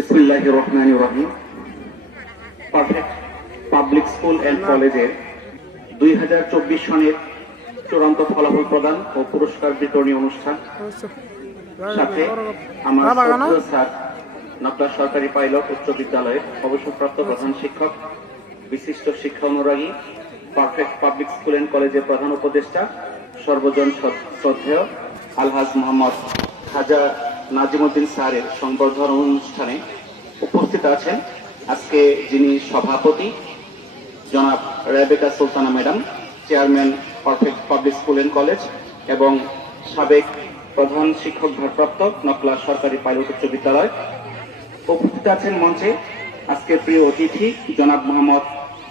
বিসমিল্লাহির রহমানির রহিম। Perfect Public School and কলেজের 2024 সনের চূড়ান্ত ফলাফল প্রদান ও পুরস্কার বিতরণী অনুষ্ঠান সাথে আমার শ্রদ্ধেয় স্যার নকলা সরকারি পাইলট উচ্চ বিদ্যালয়ের অবসরপ্রাপ্ত প্রধান শিক্ষক, বিশিষ্ট শিক্ষা অনুরাগী, পারফেক্ট পাবলিক স্কুল অ্যান্ড কলেজের প্রধান উপদেষ্টা, সর্বজন শ্রদ্ধেয় আলহাজ মোহাম্মদ খাজা নাজিমউদ্দিন স্যারের সংবর্ধনা অনুষ্ঠানে উপস্থিত আছেন আজকে যিনি সভাপতি জনাব Rebeka Sultana madam, chairman Perfect Public School and College এবং সাবেক প্রধান শিক্ষক ভারপ্রাপ্ত নকলা সরকারি পাইলট উচ্চ বিদ্যালয়। উপস্থিত আছেন মঞ্চে আজকের প্রিয় অতিথি জনাব মোহাম্মদ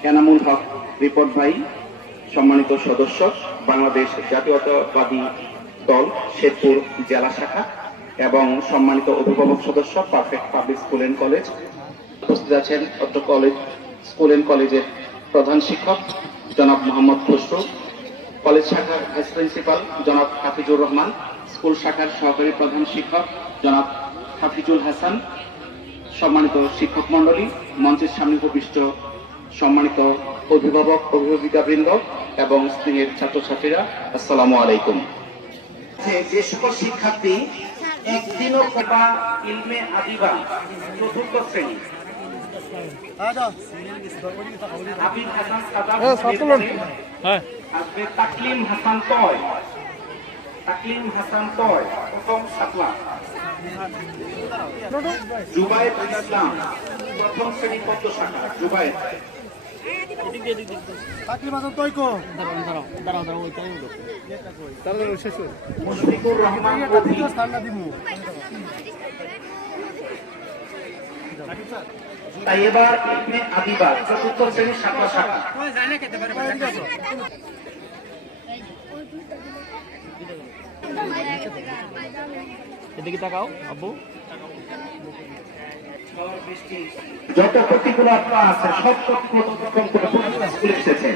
এনামুল হক রিপোর্ট ভাই, সম্মানিত সদস্য বাংলাদেশ জাতীয়তাবাদী দল শেরপুর জেলা শাখা এবং সম্মানিত অভিভাবক সদস্য Perfect Public School and college. উপস্থিত আছেন অত্র কলেজ স্কুল অ্যান্ড কলেজের প্রধান শিক্ষক জনাব মোহাম্মদ খসরু, কলেজ শাখার ভাইস প্রিন্সিপাল জনাব হাফিজুর রহমান, স্কুল শাখার সহকারী প্রধান শিক্ষক জনাব হাফিজুল হাসান, সম্মানিত শিক্ষক মন্ডলী, মঞ্চের সামনে উপবিষ্ট সম্মানিত অভিভাবক অভিভাবিকাবৃন্দ এবং স্নেহের ছাত্রছাত্রীরা, আসসালামু আলাইকুম। যে সকল শিক্ষার্থী একদিনও কোপা ইলমে আদিবা চতুর্থ শ্রেণী আবিদ হাসান সাদাত আসবে তাকলিম হাসান তয় প্রথম সাতলা, জুবায়ের ইসলাম প্রথম শ্রেণী পদ্ম শাখা জুবায়ের, মুশফিকুর রহমান তাইয়েবা ইবনে আদিবা চতুর্থ শ্রেণী শাখা শাখা, এদিকে তাকাও আব্বু। যত প্রতিকূলতা আছে সব অতিক্রম করে স্কুলে এসেছে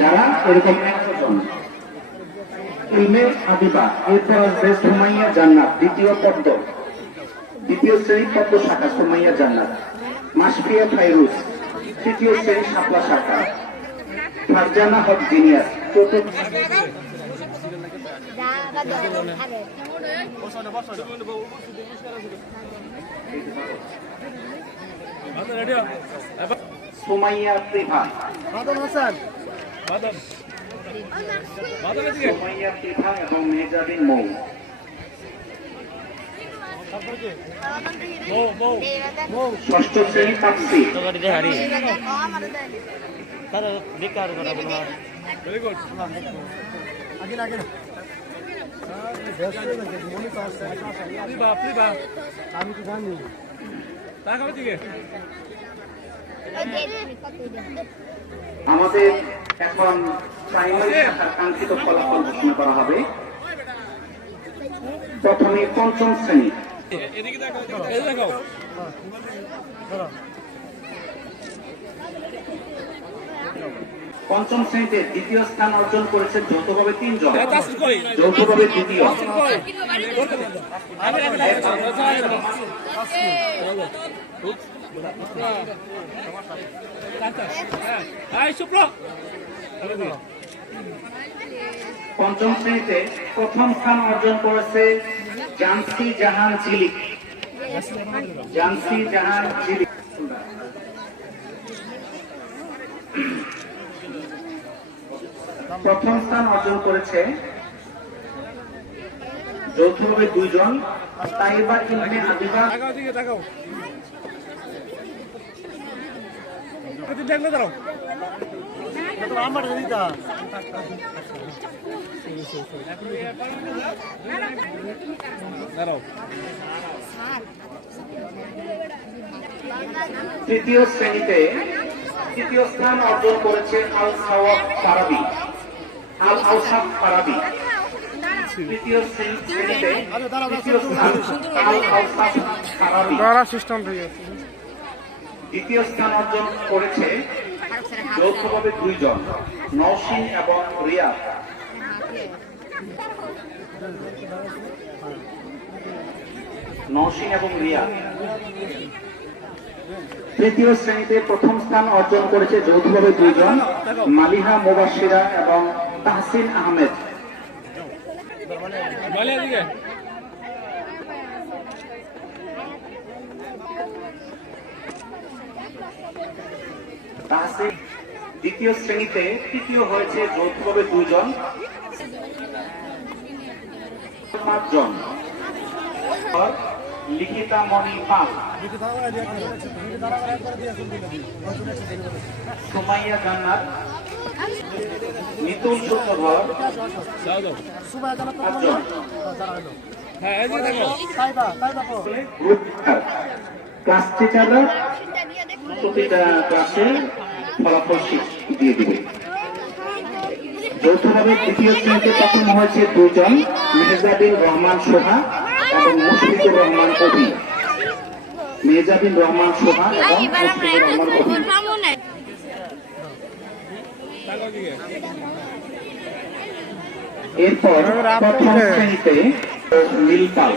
যারা এরকম একজন ইলমে আদিবা, এরপর আসবে সুমাইয়া জান্নাত দ্বিতীয় শ্রেণী পদ্ম শাখা সুমাইয়া জান্নাত, মাসফিয়া ফাইরুজ তৃতীয় শ্রেণী শাপলা শাখা, ফারজানা হক জিনিয়াস চতুর্থ, সুমাইয়া ত্রিভা, সুমাইয়া ত্রিভা এবং মেহজাবিন মৌ, ষষ্ঠ শ্রেণী তাফসীর, আমি তো জানি আমাদের এখন প্রাইমারি শাখার কাঙ্ক্ষিত ফলাফল ঘোষণা করা হবে। প্রথমে পঞ্চম শ্রেণী পঞ্চম শ্রেণীতে দ্বিতীয় স্থান অর্জন করেছে যৌথভাবে 3 জন, যৌথভাবে দ্বিতীয় পঞ্চম শ্রেণীতে প্রথম স্থান অর্জন করেছে জান্সি জাহান ঝিলিক, প্রথম স্থান অর্জন করেছে যৌথভাবে 2 জন তাইয়েবা ইলমে আদিবা, তৃতীয় শ্রেণীতে তৃতীয় স্থান অর্জন করেছে আল আওসাফ ফারাবি, তৃতীয় শ্রেণীতে তৃতীয় স্থান আল আওসাফ ফারাবি, দ্বিতীয় স্থান অর্জন করেছে যৌথভাবে 2 জন নওশিন এবং রিয়াদ, নওশিন এবং রিয়া। তৃতীয় শ্রেণীতে প্রথম স্থান অর্জন করেছে যৌথভাবে দুইজন, মালিহা মুবাশিরা এবং তাহসিন আহমেদ। তাহসিন দ্বিতীয় শ্রেণীতে তৃতীয় হয়েছে যৌথভাবে দুইজন, 5 জন। লিখিতা মণি পাল, সুমাইয়া জান্নাত, মিতুল সূত্রধর, 5 জন। গ্রুপ ক্লাস টিচাররা প্রতিটা ক্লাসে ফলাফল দিয়ে দিবে। যৌথভাবে তৃতীয় শ্রেণীতে প্রথম হয়েছে 2 জন, মেহজাবিন রহমান শোভা এবং মুশফিকুর রহমান কবি। মেহজাবিন রহমান শোভা এবং মুশফিকুর রহমান কবি। এরপর প্রথম শ্রেণীতে নীলপাল।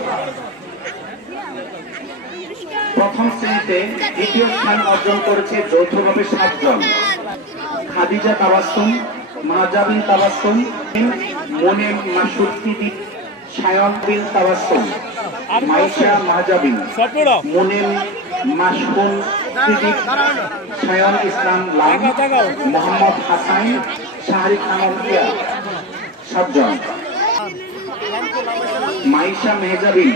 প্রথম শ্রেণীতে দ্বিতীয় স্থান অর্জন করেছে যৌথভাবে 7 জন, খাদিজা তাবাসসুম, মাহজাবিন তাবাসসুম, মোনেম মাসুদ সিদ্দিক, সায়ন বিন তাবাসসুম, মাইশা মাহজাবিন, মোনেম মাসহুন সিদ্দিক, সায়ন ইসলাম লাম, মোহাম্মদ হাসান, শাহরিক খানম ইয়া, 7 জন। মাইশা মেহজাবিন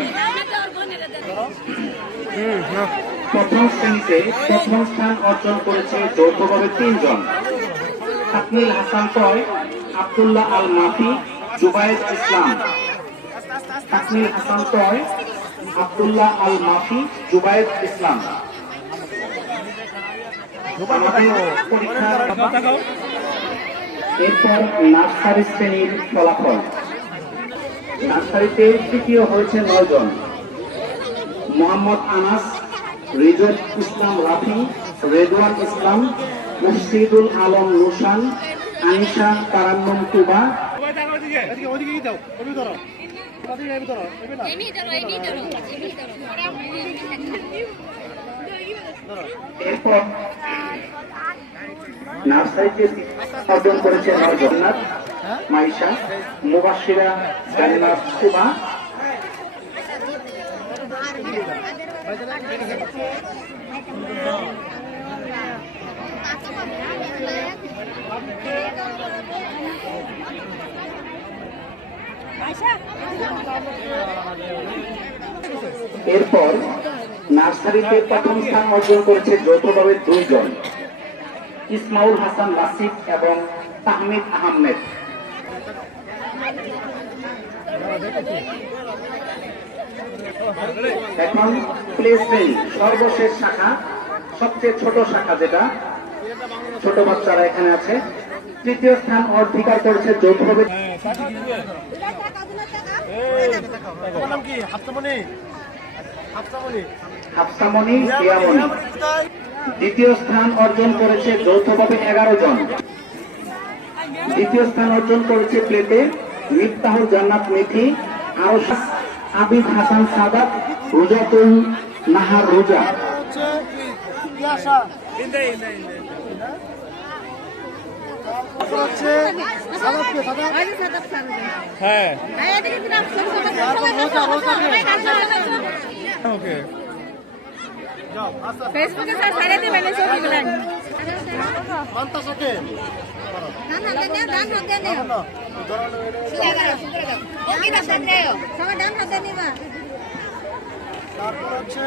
প্রথম শ্রেণীতে প্রথম স্থান অর্জন করেছে যৌথভাবে 3 জন, তাকমিল হাসান তয়, আব্দুল্লাহ আল মাফি, জুবায়েদ ইসলাম। তাকমিল হাসান তয়, আব্দুল্লাহ আল মাফি, জুবায়েদ ইসলাম। এরপর নার্সারি শ্রেণীর ফলাফল। নার্সারিতে তৃতীয় হয়েছে 9 জন, মোহাম্মদ আনাস, রিজওয়ান ইসলাম রাফি, রেদওয়ান ইসলাম, মুফসিদুল আলম রুশান, আনিশা তারান্নুম তুবা। এরপর নার্সারিতে অর্জন করেছে জান্নাত, মাইশা, মুবাশিরা, জান্নাত তুবা। এরপর নার্সারিতে প্রথম স্থান অর্জন করেছে যৌথভাবে 2 জন, ইসমাউল হাসান লাসিক এবং তাহমিদ আহমেদ। এখন প্লে শ্রেণী সর্বশেষ শাখা, সবচেয়ে ছোট শাখা, যেটা ছোট বাচ্চারা এখানে আছে। তৃতীয় স্থান অধিকার করেছে যৌথভাবে হাফসামণি প্রিয়ামণি। দ্বিতীয় স্থান অর্জন করেছে যৌথভাবে 11 জন। দ্বিতীয় স্থান অর্জন করেছে প্লেতে মিফতাহুল জান্নাত মিথি, আরশ আবিদ হাসান সাদাত, রোজাতুল নাহার রোজা। হ্যাঁ ফেসবুকে স্যার ছাড়ে দিবেন এই ছবিগুলো। ডান হাতে নিও, ডান হাতে নিও। সুন্দর করো, সুন্দর করো। ওকে ডান হাতে নিও। সবাই ডান হাতে নিবা। তারপর হচ্ছে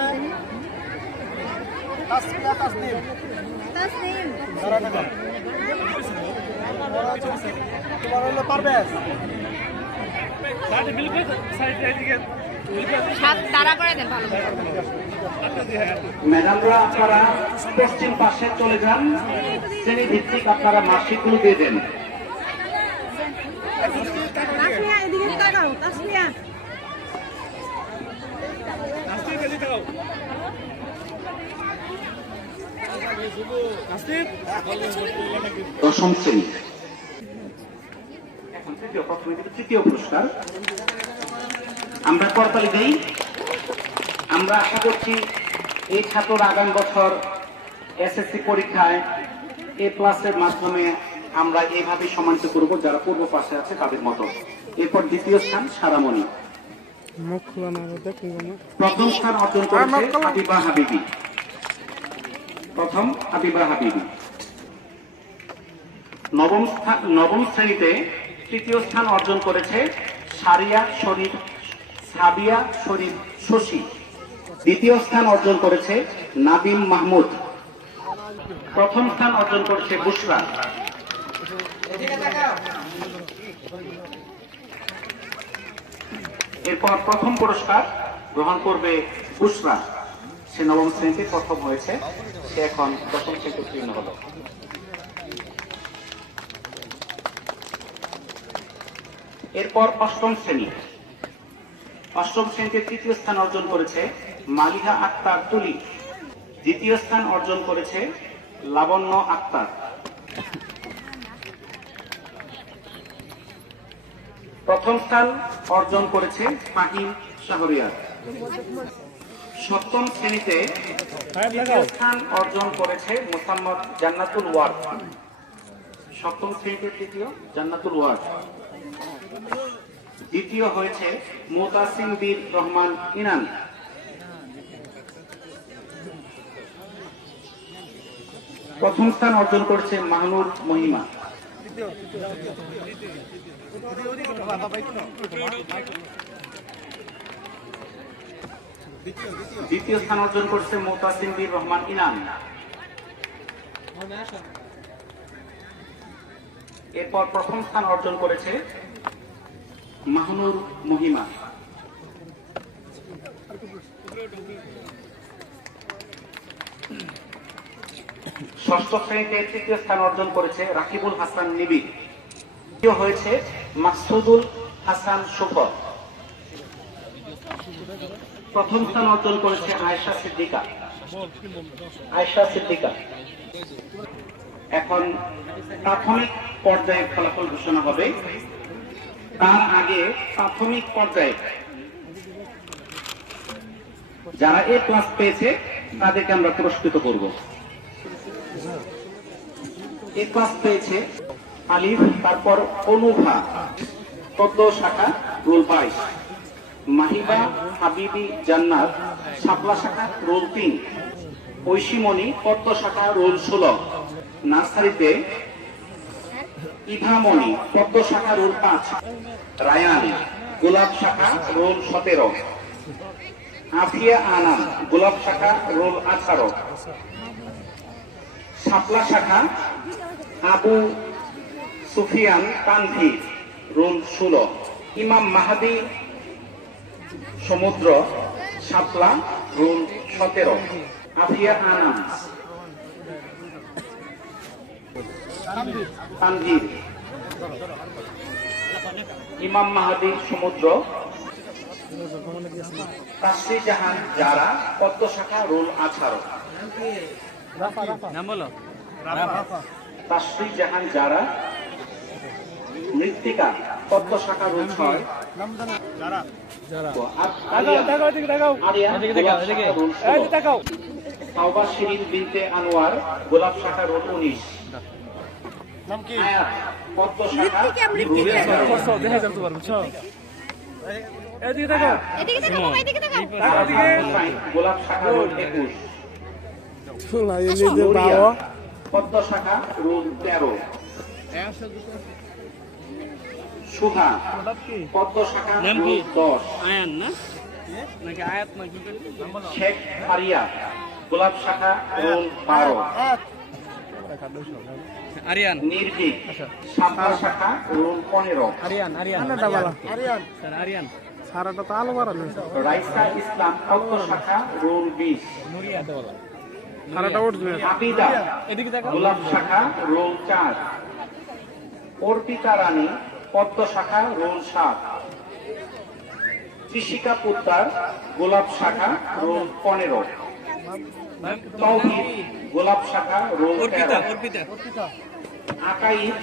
তাসমিয়া তাসনিম। তাসনিম। তোমার হলো পারভেজ। সাত তারা করে দেন ভালো করে। ম্যাডামরা আপনারা পশ্চিম পাশে চলে যান, শ্রেণী ভিত্তিক আপনারা মার্কশিটগুলো দিয়ে দেন। তাসমিয়া এদিকে তাকাও, তাসমিয়া। দশম শ্রেণী। এখন তৃতীয় পুরস্কার আমরা করতালি দেই। আমরা আশা করছি এই ছাত্ররা আগামী বছর এসএসসি পরীক্ষায় A+-এর মাধ্যমে আমরা এইভাবে সম্মানিত করব যারা পূর্ব পাশে আছে তাদের মতো। এরপর দ্বিতীয় স্থান সারামণি। প্রথম স্থান অর্জন করেছে হাবিবা হাবিবি। প্রথম হাবিবা হাবিবি। নবম শ্রেণীতে তৃতীয় স্থান অর্জন করেছে সাবিয়া শরীফ শশী। দ্বিতীয় স্থান অর্জন করেছে নাদিম মাহমুদ। প্রথম স্থান অর্জন করেছে বুশরা। এরপর প্রথম পুরস্কার গ্রহণ করবে বুশরা। সে নবম শ্রেণীতে প্রথম হয়েছে, সে এখন দশম শ্রেণীতে উত্তীর্ণ হলো। এরপর অষ্টম শ্রেণী। অষ্টম শ্রেণীতে তৃতীয় স্থান অর্জন করেছে মালিহা আক্তার তুলি। দ্বিতীয় স্থান অর্জন করেছে লাবণ্য আক্তার। প্রথম স্থান অর্জন করেছে ফাহিম শাহরিয়ার। সপ্তম শ্রেণীতে তৃতীয় স্থান অর্জন করেছে মোসাম্মদ জান্নাতুল ওয়ার্ড। সপ্তম শ্রেণীতে তৃতীয় জান্নাতুল ওয়ার্ড। দ্বিতীয় হয়েছে মোতাসিম বীর রহমান ইনান। প্রথম স্থান অর্জন করেছে মাহনুর মহিমা। দ্বিতীয় স্থান অর্জন করেছে মোতাসিম বীর রহমান ইনান। এরপর প্রথম স্থান অর্জন করেছে মাহনুর মহিমা। ষষ্ঠ শ্রেণীতে তৃতীয় স্থান অর্জন করেছে রাকিবুল হাসান নিবিড়। তৃতীয় হয়েছে মাকসুদুল হাসান সুফর। প্রথম স্থান অর্জন করেছে আয়েশা সিদ্দিকা। এখন প্রাথমিক পর্যায়ে ফলাফল ঘোষণা হবে। তার আগে প্রাথমিক পর্যায়ে যারা A+ পেয়েছে তাদেরকে আমরা পুরস্কৃত করব। A+ পেয়েছে আলিফ, তারপর অনুভা পদ্ম শাখা রোল 22, মাহিবা হাবিবি জান্নাত শাপলা শাখা রোল 3, ঐশীমণি পদ্ম শাখা রোল 16, নার্সারিতে ইভামণি পদ্ম শাখা রোল 5, রায়ান গোলাপ শাখা রোল 17, আফিয়া আনাম গোলাপ শাখা রোল 18, শাপলা শাখা আবু সুফিয়ান তানভীর রোল 16, ইমাম মাহাদি সমুদ্র শাপলা রোল 17, আফিয়া আনাম তানভীর, ইমাম মাহাদি সমুদ্র, তাসরি জাহান যারা পদ্ম শাখা রোল 18, নাম বলো। তাসরি জাহান যারা মৃত্তিকা পদ্ম শাখা রোল 6, তাওবা শিরিন বিনতে আনোয়ার গোলাপ শাখা রোল 19, আয়াত পদ্ম শাখা গোলাপ শাখা রোল 21, পদ্ম শাখা রোল 13, সুহা পদ্ম শাখা রোল 10, শেখ ফারিয়া গোলাপ শাখা রোল 12, আরিয়ান নির্ভীক সাঁতার শাখা রোল 15, রাইসা ইসলাম পদ্ম শাখা রোল 20, আবিদা গোলাপ শাখা রোল 4, অর্পিতা রানী পদ্ম শাখা রোল 7, ত্রিশিকা পুত্তার গোলাপ শাখা রোল 15, তৌহিদ গোলাপ শাখা রোল 13, আকাইদ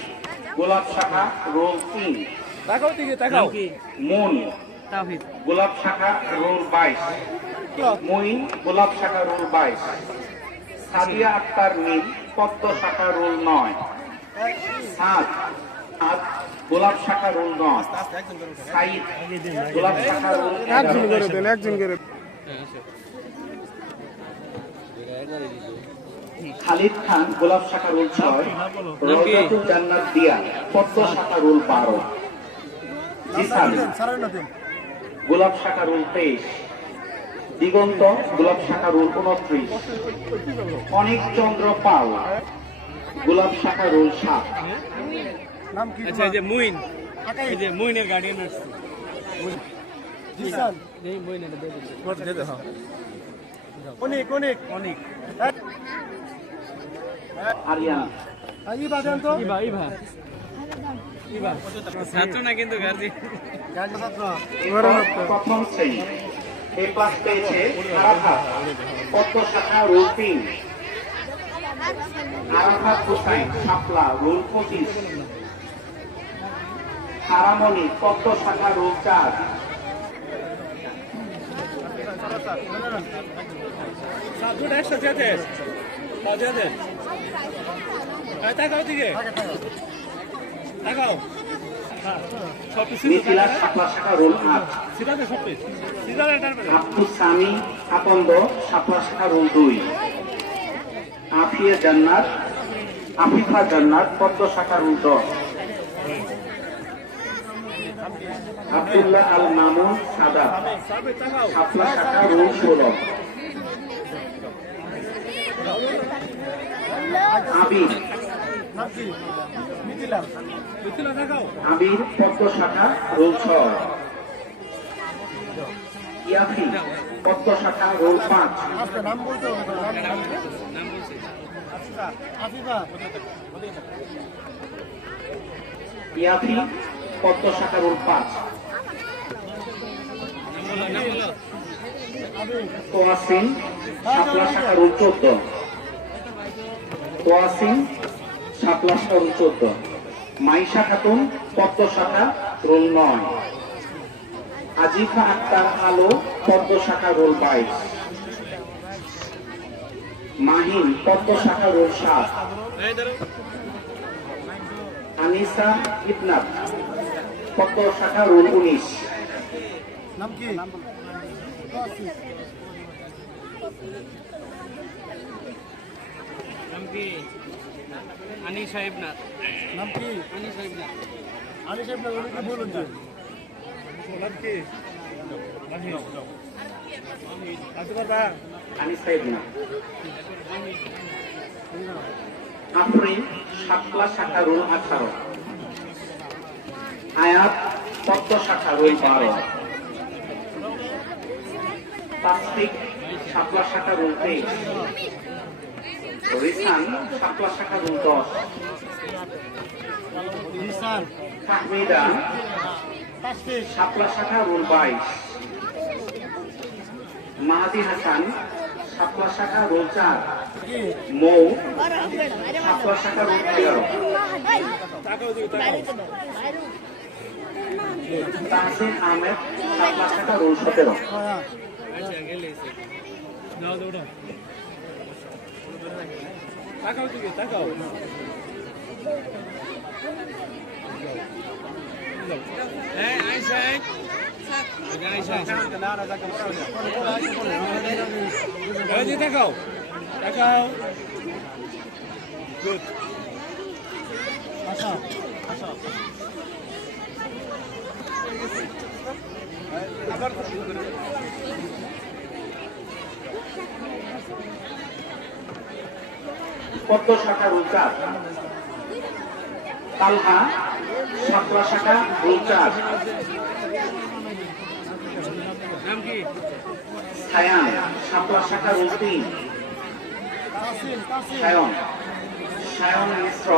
গোলাপ শাখা রোল 3, মন গোলাপ শাখা রোল 22, শুক্লা মঈন গোলাপ শাখা রোল 22, সাদিয়া আক্তার মিম পদ্ম শাখা রোল 9, সাদ গোলাপ শাখা রোল 9, সাইদ গোলাপ শাখা রোল 11, একজন করে খালিদ খান গোলাপ শাখা রোল 6, রওজাতুল জান্নাত দিয়া পদ্ম শাখা রোল 12, জিসান গোলাপ শাখা রোল 23, দিগন্ত গোলাপ শাখা রোল 29, অনিক চন্দ্র পাল গোলাপ শাখা রোল 7, নাম কি আচ্ছা এই যে মুইন এই যে মুইনের গার্ডিয়ান আসছে জিসান এই মুইনের দে দে কোট দে দাও অনেক অনেক অনেক আরিয়ান আই বাজান তো ইবা ইবা ইবা ছাত্র না কিন্তু গার্জি গাড়ি ছাত্র প্রথম শ্রেণী এ ক্লাস পেয়েছে আরাফাত পদ্ম শাখা রোল 3, আরাফাত হুসাইন শাপলা রোল 25, হারামণি পদ্ম শাখা রোল 4, ছাত্রটা একসাথে আছে বাজাতে এই তাকাও দিকে তাকাও হ্যাঁ সব কিছু মিথিলা শাপলা শাখা রোল 8, সিধাতে সব কিছু সিধাতে টারবে আব্দুস সামি আকন্দ শাপলা শাখা রোল 2, আফিফা জান্নাত পদ্ম শাখা রোল 10, আব্দুল্লাহ আল মামুন সাদাত সবে তাকাও শাপলা শাখা রোল 16, আবির নাম কি মিথিলা বুঝলা তাকাও আবির পদ্ম শাখা রোল 6, ইয়াফি পদ্ম শাখা রোল 5, আচ্ছা নাম বলতে হবে নাম নাম বলছি আফিফা ইয়াফি পদ্ম শাখা রোল 5, নাম বলো তোয়াসিন শাপলা শাখা রোল 14, তোয়াসিন শাপলা শাখা রোল 14, মাইশা খাতুন পদ্ম শাখা রোল 9, আজিফা আক্তার আলো পদ্ম শাখা রোল 22, মাহিন পদ্ম শাখা রোল 7, এই ধরো আনিসা ইবনাত পদ্ম শাখা রোল 19, নাম কি নাম কি আনি সাহেব না নাম কি আনি সাহেব না আলী সাহেব না কি বলুন তো নাম কি মাহি আসবে বা আনিসা ইবনাত আফরিন শাপলা শাখা রোল 18, আয়াত পদ্ম শাখা রোল 12, তাসফিক শাপলা শাখা রোল 23, রিসান শাপলা শাখা রোল 10, জিসান তাহমিদা তাসফিক শাপলা শাখা রোল 22, মাহাদি হাসান শাপলা শাখা রোল 4, কি মৌ শাপলা শাখা রোল 11, তাকাও দিকে তাকাও তাহসিন আহমেদ শাপলা শাখা রোল 17, হ্যাঁ আচ্ছা গেলে নাও দৌড়ো তাকাও দিকে তাকাও এই আইসা আইসা এই যে তাকাও তাকাও গুড আচ্ছা আচ্ছা আবার পদ্ম শাখা রোল 4, তালহা শাপলা শাখা রোল 4, নাম কি সায়ান শাপলা শাখা রোল 3, তাসিম তাসিম সায়ন মিশ্র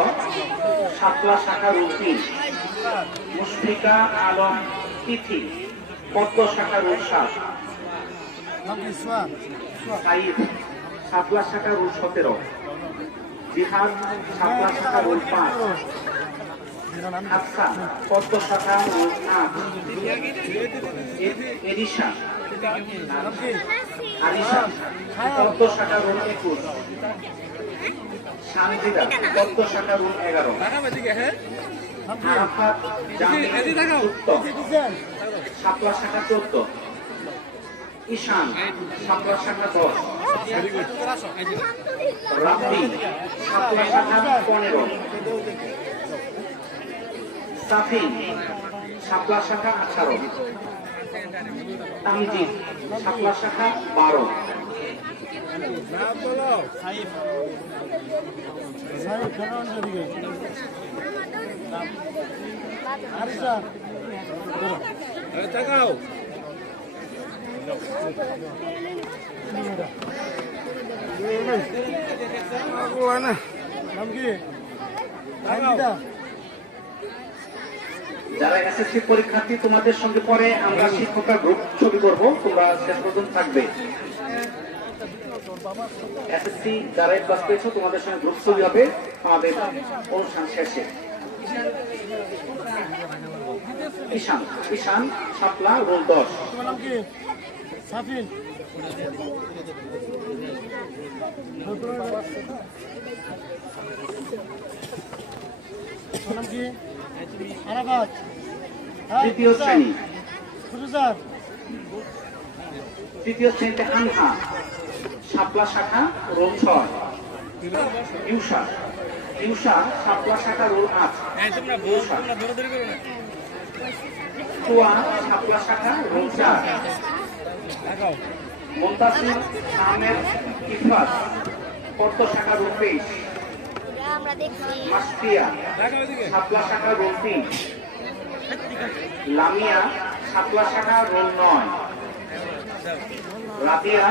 শাপলা শাখা রোল 3, মুশফিকা আলম তিথি পদ্ম শাখা রোল 7, নাম কি সোয়া সাইদ শাপলা শাখা রোল 17, জিহাদ শাপলা শাখা রোল 5, হাফসা পদ্ম শাখা রোল 8, এডিশা নাম কি আরিশা পদ্ম শাখা রুল 21, সানজিদা পদ্ম শাখা রুল 11, আরাফাত জামিল উত্তম শাপলা শাখা 14, ঈশান শাপলা শাখা 10, রাব্বি শাপলা শাখা 15, সাফিন শাপলা শাখা 18, তামজিদ শাপলা শাখা 12, সাইফ ফেরাউন দিকে আরিসা তাকাও নাম কি সাইফিদা যারা এসএসসি পরীক্ষার্থী তোমাদের সঙ্গে পরে আমরা শিক্ষকরা গ্রুপ ছবি করব, তোমরা শেষ পর্যন্ত থাকবে। এসএসসি যারা ক্লাস পেয়েছো তোমাদের সঙ্গে গ্রুপ ছবি হবে আমাদের অনুষ্ঠান শেষে। ঈশান ঈশান শাপলা রোল 10, তোমার নাম কি সাফিন তোমার নাম কি আরাফাত তৃতীয় শ্রেণী, সুজার তৃতীয় শ্রেণীতে আনহা শাপলা শাখা রোল 6, ইউষা ইউষা শাপলা শাখা রোল 8, তোমরা দৌড়াদৌড়ি করো না তুয়া শাপলা শাখা রোল 4, তাকাও মুনতাসির আহমেদ ইফাত পদ্ম শাখা রোল 23, আমরা দেখছি মাসফিয়া তাকাও এদিকে শাপলা শাখা রোল 3, লামিয়া শাপলা শাখা রোল 9, রাবিয়া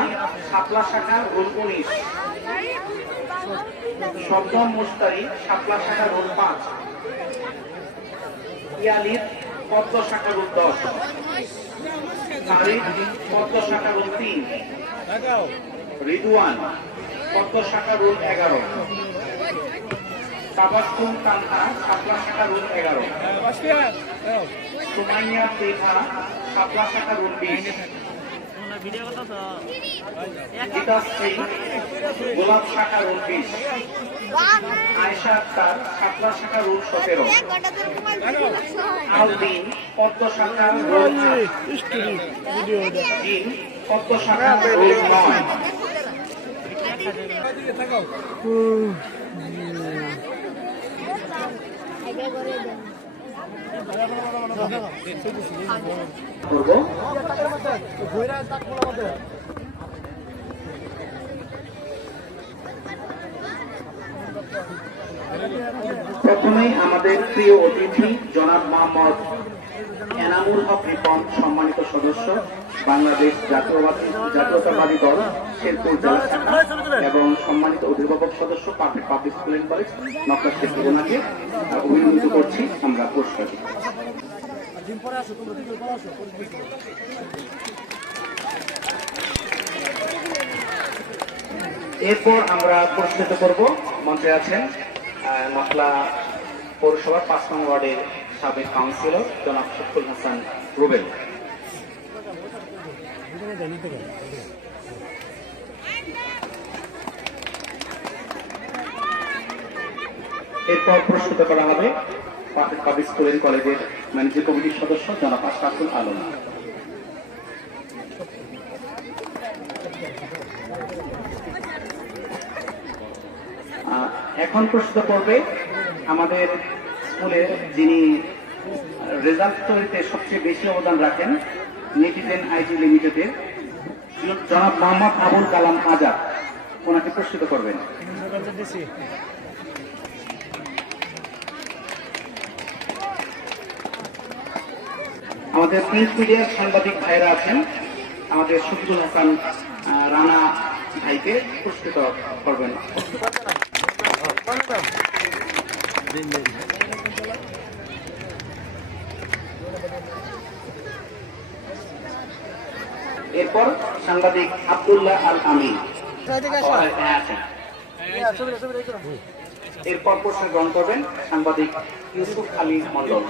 শাপলা শাখা রোল 19, শবনম মুস্তারি শাপলা শাখা রোল 5, ইয়ালিদ পদ্ম শাখা রোল 10, তারিক পদ্ম শাখা রোল 3, তাকাও রিদওয়ান পদ্ম শাখা রোল 11, তাবাসসুম তানহা শাপলা শাখা রোল 11, বাসপিয়া তাকাও সুমাইয়া প্রেহা শাপলা শাখা রোল 20, গীতাশ্রী গোলাপ শাখা রোল 20, আয়েশা আক্তার শাপলা শাখা রোল 17, এক ঘন্টা ধরে ঘুমাই আলদিন পদ্ম শাখা রোল 8, জিন পদ্ম শাখা রোল 9, এদিকে তাকাও করবো। ঘুরে তাকবো আমাদের প্রথমেই আমাদের প্রিয় অতিথি জনাব মোহাম্মদ এনামুল হক রিপন, সম্মানিত সদস্য বাংলাদেশ জাতীয়তাবাদী দল শেরপুর জেলা শাখা এবং সম্মানিত অভিভাবক সদস্য পাবলিক স্কুল এন্ড কলেজ নকশা শেরপুর, ওনাকে অভিনন্দিত করছি। আমরা পুরস্কার দিই। দিন পরে আসো তোমরা দিন পরে আসো এরপর আমরা পুরস্কৃত করব। মঞ্চে আছেন নকলা পৌরসভার 5 নং ওয়ার্ডের সাবেক কাউন্সিলর জনাব শফিকুল হাসান রুবেল। এরপর পুরস্কৃত করা হবে পাবলিক স্কুল এন্ড কলেজের ম্যানেজিং কমিটির সদস্য জনাব আশরাফুল আলম। এখন পুরস্কৃত করবে আমাদের স্কুলের যিনি রেজাল্ট তৈরিতে সবচেয়ে বেশি অবদান রাখেন, নেটিজেন আইটি লিমিটেডের জনাব মোহাম্মদ আবুল কালাম আজাদ, ওনাকে পুরস্কৃত করবেন। আমাদের প্রিন্ট মিডিয়ার সাংবাদিক ভাইরা আছেন, আমাদের শফিকুল হাসান রানা ভাইকে পুরস্কৃত করবেন। এরপর সাংবাদিক আব্দুল্লাহ আল আমিন আছেন। এরপর পুরস্কার গ্রহণ করবেন সাংবাদিক ইউসুফ আলী মন্ডল।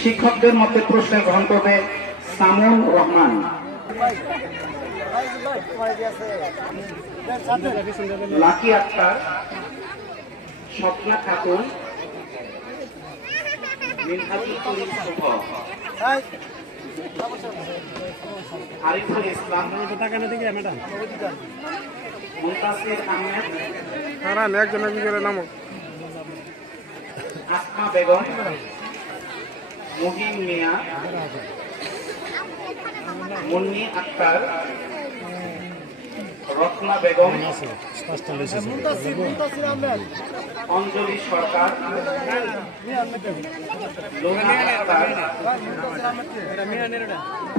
শিক্ষকদের মধ্যে পুরস্কার গ্রহণ করবে সামুন রহমান, লাকি আক্তার, স্বপ্না খাতুন, মিনহাজুল করিম শুভ, আরিফুল ইসলাম, মুনতাসির আহমেদ, আসমা বেগম, মুহিম মিয়া, মুন্নি আক্তার, রত্না বেগম, অঞ্জলি সরকার, লোনা আক্তার,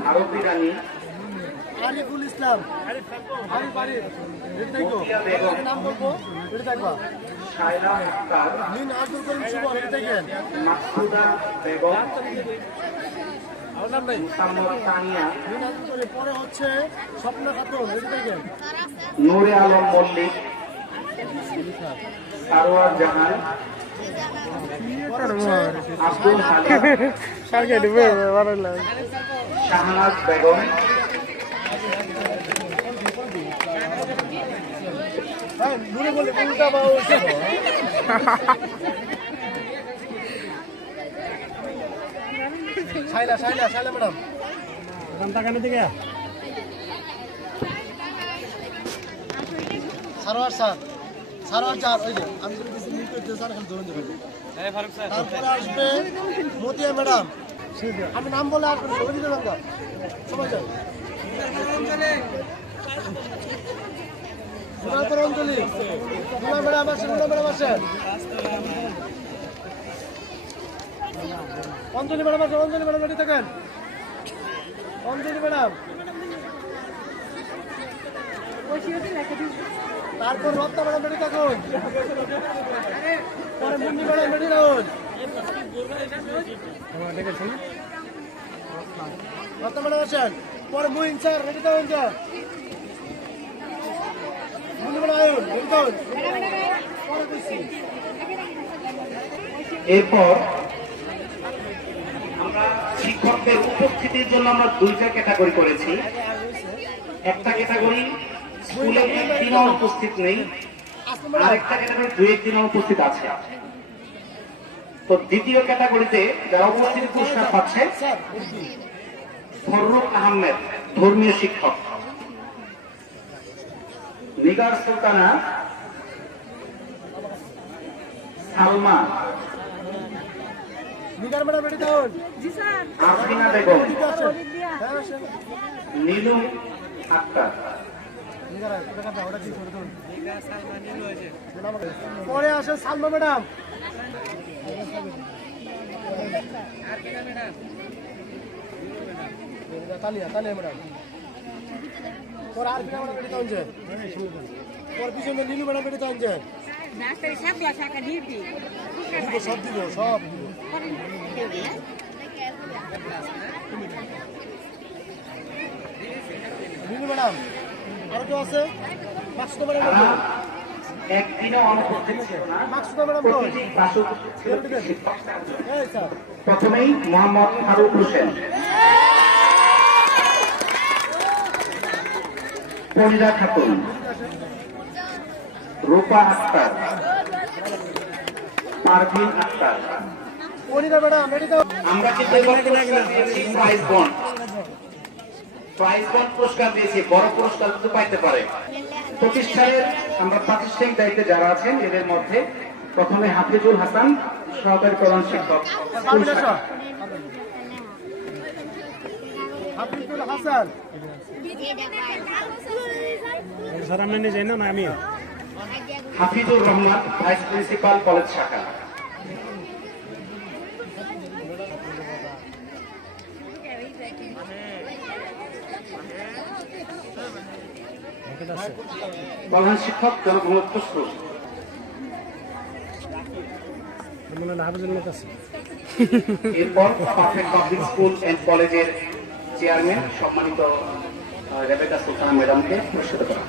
আরবি রানী, আরিফুল ইসলাম, মুফতিয়া বেগম, শায়লা আক্তার, মাকসুদা বেগম, মুসাম্মদ তানিয়া, পরে হচ্ছে স্বপ্না খাতুন, নূরে আলম মল্লিক, সারোয়ার জাহান, আব্দুল হালিম, শাহনাজ বেগম, দূরে বলে উল্টা বা শাইলা শাইলা শাইলা ম্যাডাম দিকে সারোয়ার স্যার সারোয়ার স্যার ওই যে আমি স্যার এখন ধরুন তারপরে আসবে মতিয়া ম্যাডাম আমি নাম বলে আর ছবি দিতে পারবো সবাই যান তারপরে অঞ্জলি মুনা ম্যাডাম আসেন মুনা ম্যাডাম আসেন অঞ্জলি ম্যাডাম আসেন অঞ্জলি ম্যাডাম রেডি থাকেন অঞ্জলি ম্যাডাম তারপর রত্না ম্যাডাম রেডি থাকুন পরে মুন্নি ম্যাডাম রেডি থাকুন রত্না ম্যাডাম আসেন পরে মুহিন স্যার রেডি থাকুন স্যার মুন্নি ম্যাডাম আয়ুন রেডি থাকুন পরে দিচ্ছি এরপর আমরা শিক্ষকদের উপস্থিতির জন্য আমরা দুইটা ক্যাটাগরি করেছি। একটা ক্যাটাগরি স্কুলে একদিনও উপস্থিত নেই, আরেকটা ক্যাটাগরি দুই একদিনও উপস্থিত আছে। তো দ্বিতীয় ক্যাটাগরিতে যারা উপস্থিতি পুরস্কার পাচ্ছে ফররুখ আহমেদ ধর্মীয় শিক্ষক, নিগার সুলতানা, সালমা, নিগার ম্যাডাম রেডি থাকুন আফরিনা বেগম, হ্যাঁ আসেন নীলু আক্তার, পরে আসে সালমা ম্যাডাম তালিয়া তালিয়া ম্যাডাম পরে আর ম্যাডাম রেডি থাকুন যে পরে পিছনে নীলু ম্যাডাম রেডি থাকুন যে দিব সব দিব সব নীলু ম্যাডাম আর কেউ আছে মাকসুদা ম্যাডাম একদিনও অনুপস্থিত ছিল না। মাকসুদা ম্যাডাম প্রতিটি ক্লাসে উপস্থিত ছিল শিক্ষক। এই স্যার প্রথমেই মোহাম্মদ ফারুক হোসেন, ফরিদা খাতুন, রূপা আক্তার, পারভিন আক্তার। পরিদা ম্যাডাম রেডি থাকুন আমরা কিন্তু এবার পুরস্কার দিয়েছি প্রাইজ বন্ড। প্রাইজ বন্ড পুরস্কার দিয়েছি, বড় পুরস্কার কিন্তু পাইতে পারে। প্রতিষ্ঠানের আমরা প্রাতিষ্ঠানিক দায়িত্বে যারা আছেন এদের মধ্যে প্রথমে হাফিজুল হাসান, সহকারী প্রধান শিক্ষক, স্কুল শাখা। Hafizul Hasan Hafizur Rahman, vice principal, college শাখা। প্রধান শিক্ষক জনাব মোহাম্মদ খসরু। এরপর পারফেক্ট পাবলিক স্কুল অ্যান্ড কলেজের চেয়ারম্যান সম্মানিত রেবেকা সুলতানা ম্যাডামকে পুরস্কৃত করা।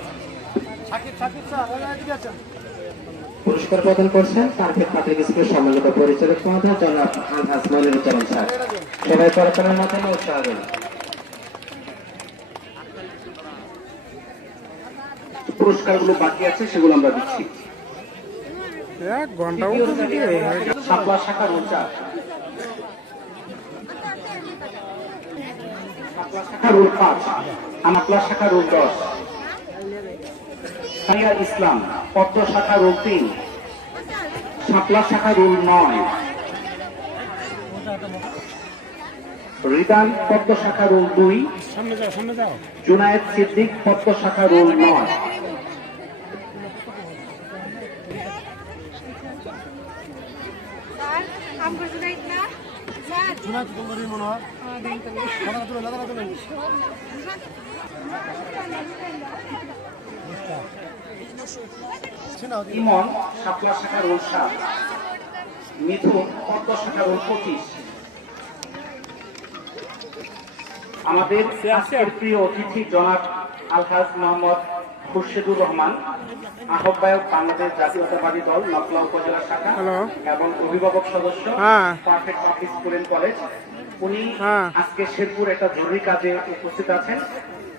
পুরস্কার প্রদান করছেন পারফেক্ট পাবলিক স্কুলের সম্মানিত পরিচালক মহোদয় জনাব আলহাজ মনিরুজ্জামান স্যার। সবাই করতালের মাধ্যমে উৎসাহ দেন। পুরস্কারগুলো বাকি আছে সেগুলো আমরা দিচ্ছি। শাপলা শাখা রুল 4, শাপলা শাখা রুল 5, আনাপলা শাখা রুল 10, সানিয়া ইসলাম পদ্ম শাখা রুল 3, শাপলা শাখা রুল 9, রিদান পদ্ম শাখা রুল 2, জুনায়েদ সিদ্দিক পদ্ম শাখা রুল 9, ইমন শাপলা শাখা রুল 7, মিথুন পদ্ম শাখা রুল 25। আমাদের আজকের প্রিয় অতিথি জনাব আলহাজ মোহাম্মদ খুরশেদুর রহমান, আহ্বায়ক বাংলাদেশ জাতীয়তাবাদী দল নকলা উপজেলা শাখা এবং অভিভাবক সদস্য Perfect Public School and College. উনি আজকে শেরপুর একটা জরুরি কাজে উপস্থিত আছেন।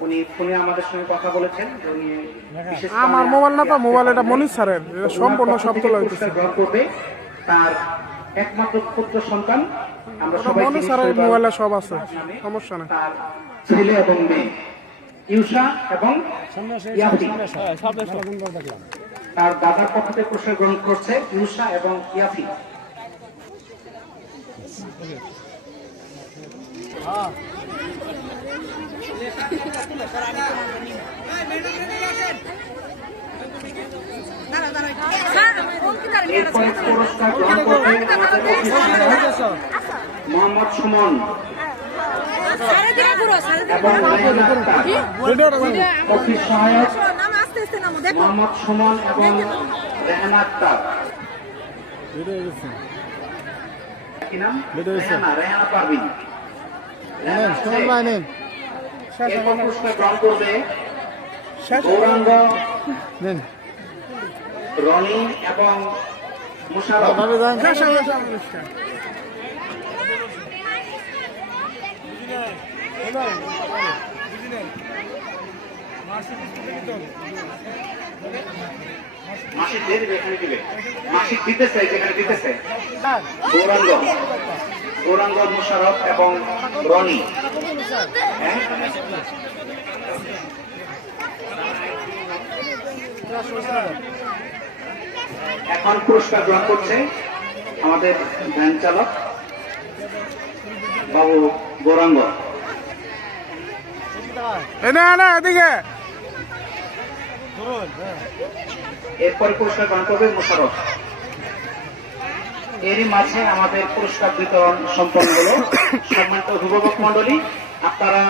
উনি ফোনে আমাদের সঙ্গে কথা বলেছেন যে উনি বিশেষ আমার মোবাইল না, তো মোবাইল এটা মনির স্যারের, এটা সম্পূর্ণ সব তোলা হইতেছে। গ্রহণ করবে তার একমাত্র পুত্র সন্তান, আমরা সবাই মনির স্যারের মোবাইলে সব আছে, সমস্যা নেই। তার ছেলে এবং মেয়ে ইউসা এবং ইয়াফি। তার দাদার পক্ষ থেকে পুরস্কার গ্রহণ করছে ইউসা এবং ইয়াফি। এরপরে পুরস্কার গ্রহণ করবে মোহাম্মদ সুমন এবং অফিস সহায়ক মোহাম্মদ সুমন এবং রেহানা আক্তার। কি নাম? রেহানা পারভিন। এরপর পুরস্কার গ্রহণ করবে গৌরাঙ্গ, রনি এবং মুশারফ। মাসিক দিয়ে দিবে, এখানে দিবে, মাসিক দিতেছে যেখানে দিতেছে। গৌরাঙ্গ, মুশারফ এবং রনি। এখন পুরস্কার গ্রহণ করছে আমাদের ভ্যান চালক বাবু গৌরাঙ্গ। এদিকে এরপরে পুরস্কার গ্রহণ করবে মোশারফ। এরই মাঝে আমাদের পুরস্কার বিতরণ সম্পন্ন হলো। সম্মানিত অভিভাবক মন্ডলী, আপনারা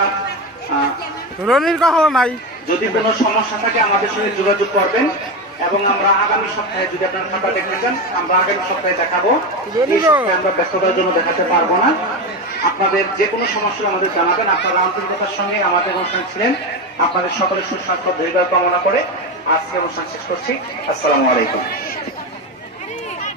রনির কথা নাই, যদি কোনো সমস্যা থাকে আমাদের সঙ্গে যোগাযোগ করবেন এবং আমরা আগামী সপ্তাহে, যদি আপনার খাতা দেখতে চান, আমরা আগামী সপ্তাহে দেখাবো। এই সপ্তাহে আমরা ব্যস্ততার জন্য দেখাতে পারবো না। আপনাদের যে কোনো সমস্যা আমাদের জানাবেন। আপনারা আন্তরিকতার সঙ্গে আমাদের অনুষ্ঠানে ছিলেন। আপনাদের সকলের সুস্বাস্থ্য দীর্ঘায়ু কামনা করে আজকে অনুষ্ঠান শেষ করছি। আসসালামু আলাইকুম।